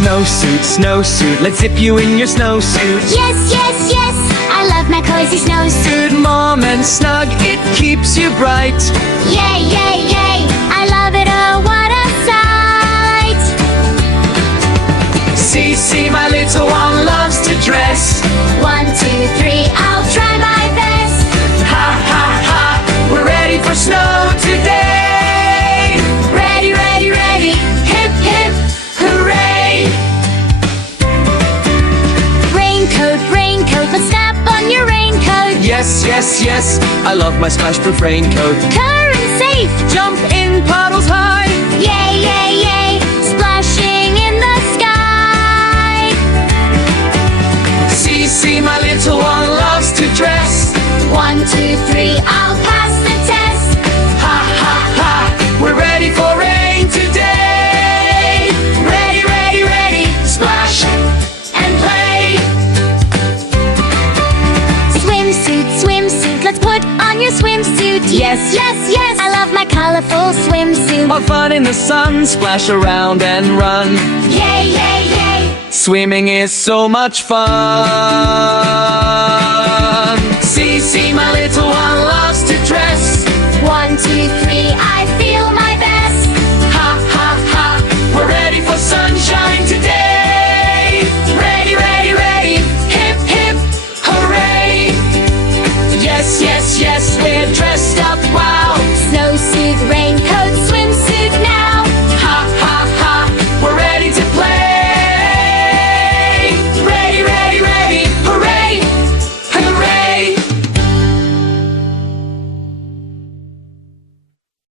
Snowsuit, snowsuit, let's zip you in your snowsuit. Yes, yes, yes, I love my cozy snowsuit. Good mom and snug, it keeps you bright. Yay, yay, yay, I love it, oh what a sight. See, see, my little one loves to dress. 1, 2, 3, I'll try my best. Ha, ha, ha, we're ready for snow today. Ready, ready, ready, hip, hip, hooray. Raincoat, raincoat, let's snap on your raincoat. Yes, yes, yes, I love my splash-proof raincoat. Current safe, Jump in puddles high. yay, yay, yay, splashing in the sky. See, see, my little one loves to dress. 1, 2, 3, I'll pass the test. Ha, ha, ha, we're ready for rain today. Ready, ready, ready, splash and play. Swimsuit, swimsuit, let's put on your swimsuit. Yes, yes, yes, I love my colorful swimsuit. Have fun in the sun, splash around and run. Yay, yay, yay. Swimming is so much fun.